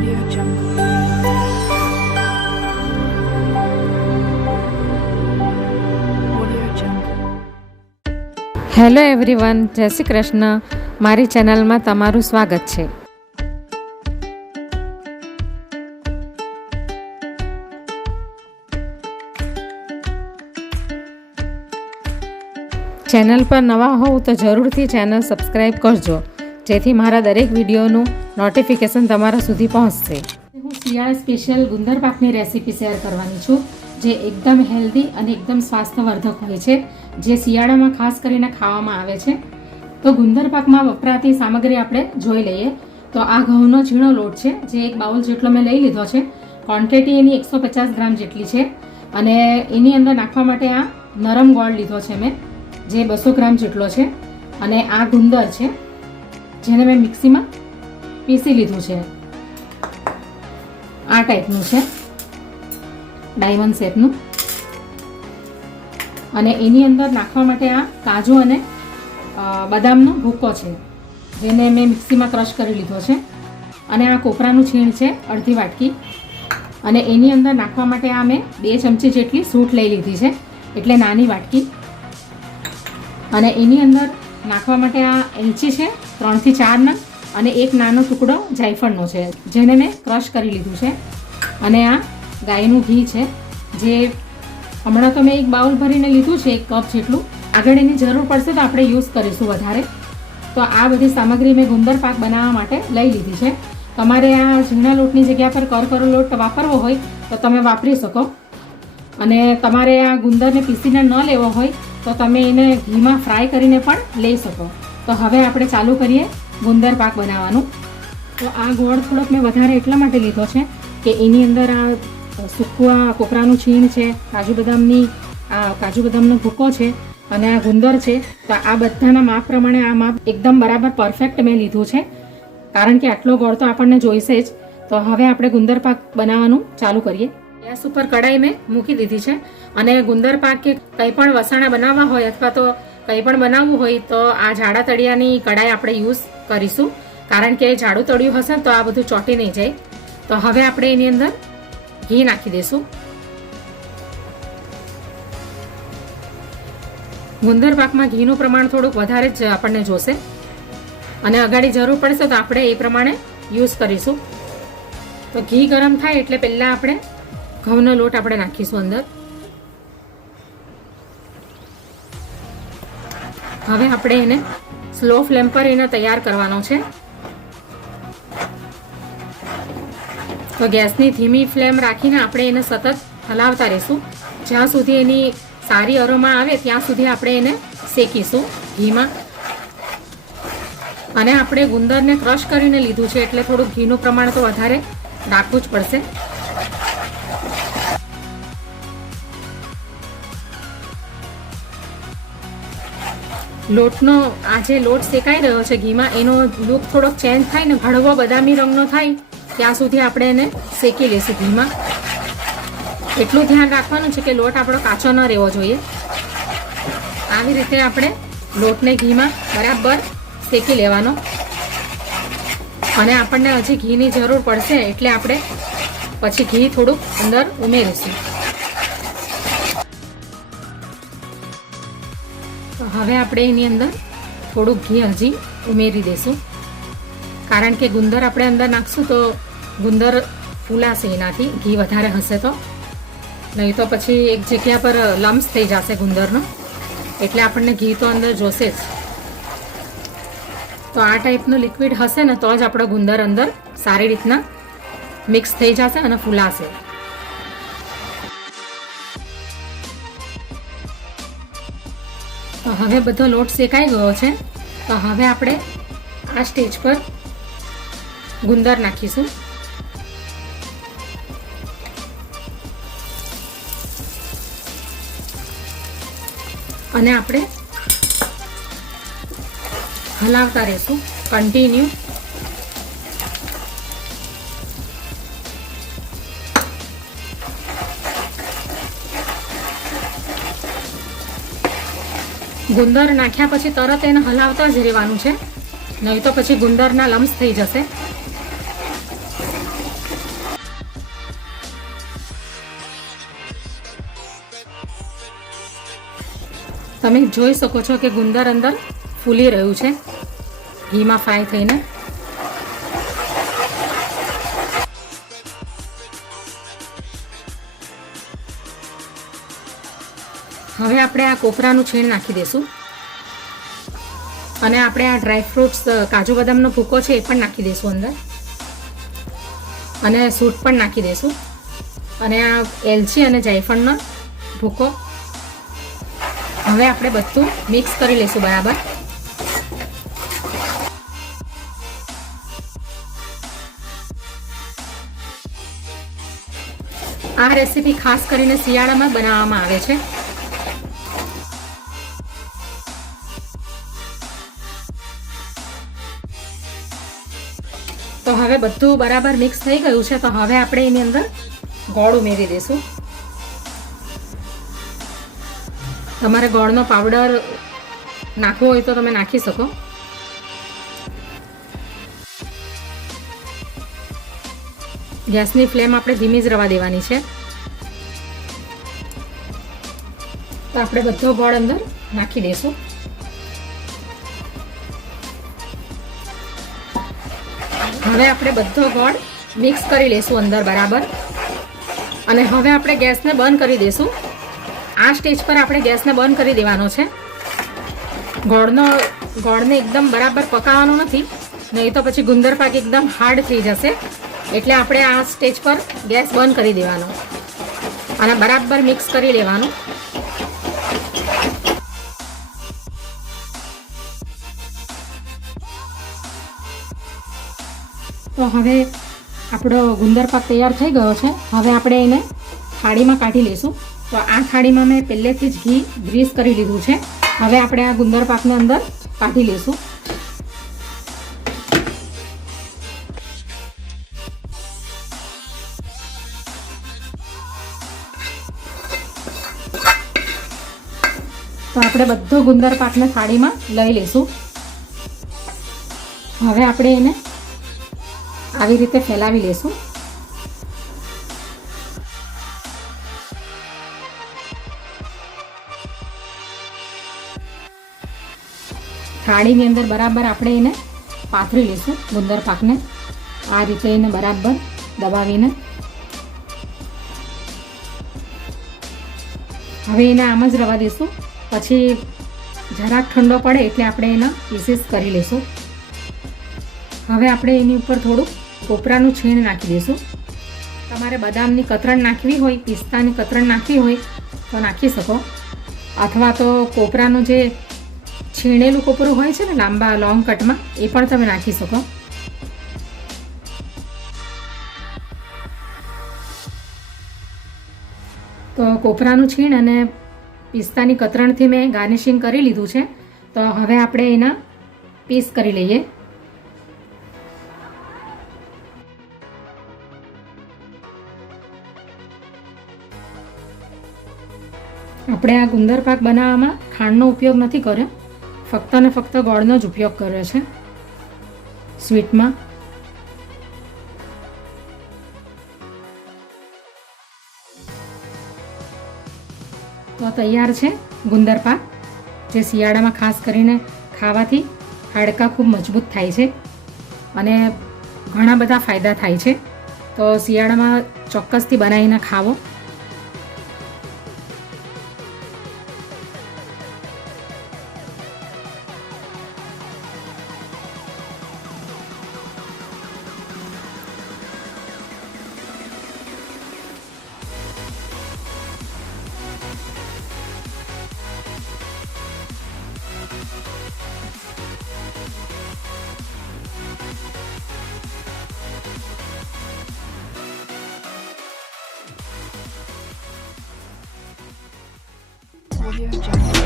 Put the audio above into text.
Audio Jungle. Audio Jungle. Hello everyone, જય શ્રી કૃષ્ણ. મારી ચેનલમાં તમારું સ્વાગત છે. ચેનલ પર નવા હોવ તો જરૂરથી ચેનલ સબસ્ક્રાઈબ કરજો, જેથી મારા દરેક વિડીયોનું નોટિફિકેશન તમારા સુધી પહોંચશે. હું શિયાળા સ્પેશિયલ ગુંદર પાકની રેસીપી શેર કરવાની છું, જે એકદમ હેલ્ધી અને એકદમ સ્વાસ્થ્યવર્ધક હોય છે, જે શિયાળામાં ખાસ કરીને ખાવામાં આવે છે. તો ગુંદર પાકમાં વપરાતી સામગ્રી આપણે જોઈ લઈએ. તો આ ઘઉંનો ઝીણો લોટ છે, જે એક બાઉલ જેટલો મેં લઈ લીધો છે. ક્વોન્ટિટી એની 150 ગ્રામ જેટલી છે. અને એની અંદર નાખવા માટે આ નરમ ગોળ લીધો છે મેં, જે 200 ગ્રામ જેટલો છે. અને આ ગુંદર છે, જેને મેં મિક્સીમાં પીસી લીધું છે. આ ટાઈપનું છે, ડાયમંડ શેપનું. અને એની અંદર નાખવા માટે આ કાજુ અને બદામનો ભૂકો છે, જેને મેં મિક્સીમાં ક્રશ કરી લીધો છે. અને આ કોપરાનું છીણ છે, અડધી વાટકી. અને એની અંદર નાખવા માટે આ મેં 2 ચમચી જેટલી સૂંઠ લઈ લીધી છે, એટલે નાની વાટકી. અને એની અંદર નાખવા માટે આ એલચી છે, 3 થી 4 નંગ. અને એક નાનો ટુકડો જાયફળનો છે, જેને મેં ક્રશ કરી લીધું છે. અને આ ગાયનું ઘી છે, જે હમણાં તો મેં એક બાઉલ ભરીને લીધું છે, 1 કપ જેટલું. આગળ એની જરૂર પડશે તો આપણે યુઝ કરીશું વધારે. તો આ બધી સામગ્રી મેં ગુંદર પાક બનાવવા માટે લઈ લીધી છે. તમારે આ ઝીણા લોટની જગ્યા પર કરકરો લોટ વાપરવો હોય તો તમે વાપરી શકો. અને તમારે આ ગુંદરને પીસીને ન લેવો હોય તો તમે એને ઘીમાં ફ્રાય કરીને પણ લઈ શકો. તો હવે આપણે ચાલુ કરીએ ગુંદર પાક બનાવવાનું. તો આ ગોળ થોડોક મેં વધારે એટલા માટે લીધો છે કે એની અંદર આ સૂકવા કોપરાનું છીણ છે, કાજુ બદામનો ભૂકો છે, અને આ ગુંદર છે. તો આ બધાના માપ પ્રમાણે આ માપ એકદમ બરાબર પરફેક્ટ મેં લીધું છે, કારણ કે આટલો ગોળ તો આપણને જોઈશે જ. તો હવે આપણે ગુંદર પાક બનાવવાનું ચાલુ કરીએ. ગેસ ઉપર કઢાઈ મેં મૂકી દીધી છે. અને ગુંદર પાક કે કંઈ પણ વસાણા બનાવવા હોય અથવા તો કંઈ પણ બનાવવું હોય તો આ જાડા તળિયાની કઢાઈ આપણે યુઝ કરીશું, કારણ કે જાડું તળિયું હશે તો આ બધું ચોંટી નહીં જાય. તો હવે આપણે એની અંદર ઘી નાખી દઈશું. ગુંદર પાકમાં ઘીનું પ્રમાણ થોડુંક વધારે જ આપણને જોશે, અને અગાડી જરૂર પડશે તો આપણે એ પ્રમાણે યુઝ કરીશું. તો ઘી ગરમ થાય એટલે પહેલાં આપણે ઘઉંનો લોટ આપણે નાખીશું અંદર. હવે આપણે એને સ્લો ફ્લેમ પર એને તૈયાર કરવાનો છે. તો ગેસની ધીમી ફ્લેમ રાખીને આપણે એને સતત હલાવતા રહીશું. જ્યાં સુધી એની સારી અરોમા આવે ત્યાં સુધી આપણે એને શેકીશું ઘીમાં. અને આપણે ગુંદરને ક્રશ કરીને લીધું છે, એટલે થોડુંક ઘીનું પ્રમાણ તો વધારે રાખવું જ પડશે. લોટનો આ જે લોટ શેકાઈ રહ્યો છે ઘીમાં, એનો લુક થોડોક ચેન્જ થાય ને હળવો બદામી રંગનો થાય ત્યાં સુધી આપણે એને શેકી લઈશું ઘીમાં. એટલું ધ્યાન રાખવાનું છે કે લોટ આપણો કાચો ન રહેવો જોઈએ. આવી રીતે આપણે લોટને ઘીમાં બરાબર શેકી લેવાનો. અને આપણને હજી ઘીની જરૂર પડશે એટલે આપણે પછી ઘી થોડુંક અંદર ઉમેરીશું. તો હવે આપણે એની અંદર થોડુંક ઘી હજી ઉમેરી દઈશું, કારણ કે ગુંદર આપણે અંદર નાખશું તો ગુંદર ફૂલાશે એનાથી, ઘી વધારે હશે તો. નહીં તો પછી એક જગ્યા પર લમ્સ થઈ જશે ગુંદરનો, એટલે આપણને ઘી તો અંદર જોશે જ. તો આ ટાઈપનું લિક્વિડ હશે ને તો જ આપણો ગુંદર અંદર સારી રીતના મિક્સ થઈ જશે અને ફૂલાશે. તો હવે બધો લોટ શેકાઈ ગયો છે. તો હવે આપણે આ સ્ટેજ પર ગુંદર નાખીશું. અને આપણે હલાવતા રહેશું કન્ટિન્યુ. ગુંદર નાખ્યા પછી તરત એને હલાવતા જ રહેવાનું છે, નહીં તો પછી ગુંદરના લમ્સ થઈ જશે. તમે જોઈ શકો છો કે ગુંદર અંદર ફૂલી રહ્યું છે ઘીમાં ફ્રાય થઈને. હવે આપણે આ કોપરાનું છીણ નાખી દઈશું અને આપણે આ ડ્રાયફ્રૂટ્સ કાજુ બદામનો ભૂકો છે એ પણ નાખી દઈશું અંદર અને સૂટ પણ નાખી દઈશું અને આ એલચી અને જાયફળનો ભૂકો. હવે આપણે બધું મિક્સ કરી લઈશું બરાબર. આ રેસીપી ખાસ કરીને શિયાળામાં બનાવવામાં આવે છે. તો હવે બધું બરાબર મિક્સ થઈ ગયું છે. તો હવે આપણે એની અંદર ગોળ ઉમેરી દઈશું. તમારે ગોળનો પાવડર નાખવો હોય તો તમે નાખી શકો. ગેસની ફ્લેમ આપણે ધીમી જ રહેવા દેવાની છે. તો આપણે બધો ગોળ અંદર નાખી દઈશું. હવે આપણે બધો ગોળ મિક્સ કરી લઈશું અંદર બરાબર અને હવે આપણે ગેસને બંધ કરી દઈશું. આ સ્ટેજ પર આપણે ગેસને બંધ કરી દેવાનો છે. ગોળને એકદમ બરાબર પકાવવાનો નથી, નહીં તો પછી ગુંદર પાક એકદમ હાર્ડ થઈ જશે. એટલે આપણે આ સ્ટેજ પર ગેસ બંધ કરી દેવાનો અને બરાબર મિક્સ કરી લેવાનું. તો હવે આપણો ગુંદર પાક તૈયાર થઈ ગયો છે. હવે આપણે એને થાળીમાં કાઢી લઈશું. તો આ થાળીમાં મેં પહેલેથી જ ઘી ગ્રીસ કરી લીધું છે. હવે આપણે આ ગુંદર પાકને અંદર કાઢી લઈશું. તો આપણે બધો ગુંદર પાકને થાળીમાં લઈ લઈશું. હવે આપણે એને આવી રીતે ફેલાવી લેશું. થાળીની અંદર બરાબર આપણે એને પાથરી લઈશું ગુંદર પાકને. આ રીતે એને બરાબર દબાવીને હવે એને આમ જ રવા દઈશું. પછી જરાક ઠંડો પડે એટલે આપણે એના પીસીસ કરી લઈશું. હવે આપણે એની ઉપર થોડું કોપરાનું છીણ નાખી દઈશું. તમારે બદામની કતરણ નાખવી હોય, પિસ્તાની કતરણ નાખવી હોય તો નાખી શકો, અથવા તો કોપરાનું જે છીણેલું કોપરું હોય છે ને લાંબા લોંગ કટમાં, એ પણ તમે નાખી શકો. તો કોપરાનું છીણ અને પિસ્તાની કતરણથી મેં ગાર્નિશિંગ કરી લીધું છે. તો હવે આપણે એના પીસ કરી લઈએ. આપણે આ ગુંદર પાક બનાવવામાં ખાંડનો ઉપયોગ નથી કર્યો, ફક્ત ને ફક્ત ગોળનો જ ઉપયોગ કર્યો છે સ્વીટમાં. તો તૈયાર છે ગુંદર પાક, જે શિયાળામાં ખાસ કરીને ખાવાથી હાડકાં ખૂબ મજબૂત થાય છે અને ઘણા બધા ફાયદા થાય છે. તો શિયાળામાં ચોક્કસથી બનાવીને ખાવો. Audio Jungle.